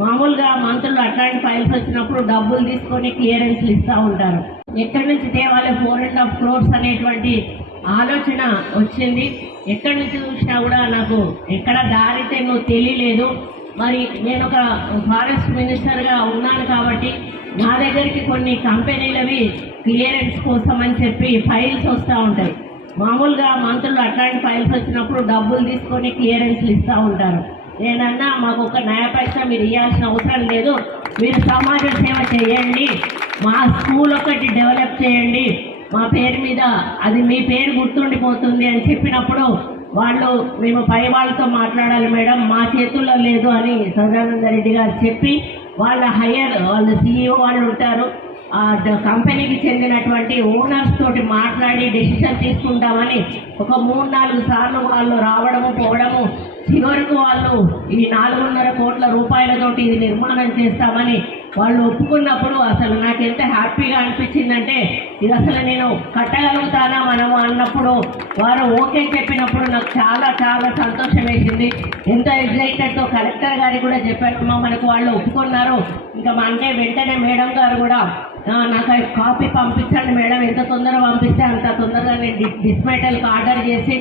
మామూలుగా మంత్రులు అట్లాంటి ఫైల్స్ వచ్చినప్పుడు డబ్బులు తీసుకొని క్లియరెన్స్లు ఇస్తూ ఉంటారు. ఎక్కడి నుంచి తేవాలి 4.5 crores అనేటువంటి ఆలోచన వచ్చింది. ఎక్కడి నుంచి చూసినా కూడా నాకు ఎక్కడ దారితే నువ్వు తెలియలేదు. మరి నేను ఒక ఫారెస్ట్ మినిస్టర్గా ఉన్నాను కాబట్టి నా దగ్గరికి కొన్ని కంపెనీలవి క్లియరెన్స్ కోసం అని చెప్పి ఫైల్స్ వస్తూ ఉంటాయి. మామూలుగా మంత్రులు అట్లాంటి ఫైల్స్ వచ్చినప్పుడు డబ్బులు తీసుకొని క్లియరెన్స్లు ఇస్తూ ఉంటారు. నేనన్నా మాకు ఒక నయా పైసా మీరు ఇవ్వాల్సిన అవసరం లేదు, మీరు సమాజ సేవ చేయండి, మా స్కూల్ ఒకటి డెవలప్ చేయండి, మా పేరు మీద అది మీ పేరు గుర్తుండిపోతుంది అని చెప్పినప్పుడు వాళ్ళు మేము పై వాళ్ళతో మాట్లాడాలి మేడం, మా చేతుల్లో లేదు అని సదానంద రెడ్డి గారు చెప్పి వాళ్ళు CEO వాళ్ళు ఉంటారు, ఆ కంపెనీకి చెందినటువంటి ఓనర్స్ తోటి మాట్లాడి డెసిషన్ తీసుకుంటామని ఒక 3-4 సార్లు వాళ్ళు రావడము పోవడము, చివరకు వాళ్ళు ఈ 4.5 కోట్ల రూపాయలతోటి ఇది నిర్మాణం చేస్తామని వాళ్ళు ఒప్పుకున్నప్పుడు అసలు నాకు ఎంత హ్యాపీగా అనిపించిందంటే ఇది అసలు నేను కట్టగలుగుతానా మనము అన్నప్పుడు వారు ఓకే చెప్పినప్పుడు నాకు చాలా చాలా సంతోషం వేసింది. ఎంతో ఎగ్జైటెడ్తో కలెక్టర్ గారికి కూడా చెప్పాను, మనకు వాళ్ళు ఒప్పుకున్నారు. ఇంకా అంటే వెంటనే మేడం గారు కూడా నాకు కాపీ పంపించండి మేడం, ఎంత తొందరగా పంపిస్తే అంత తొందరగా నేను డిస్మెటల్కి ఆర్డర్ చేసి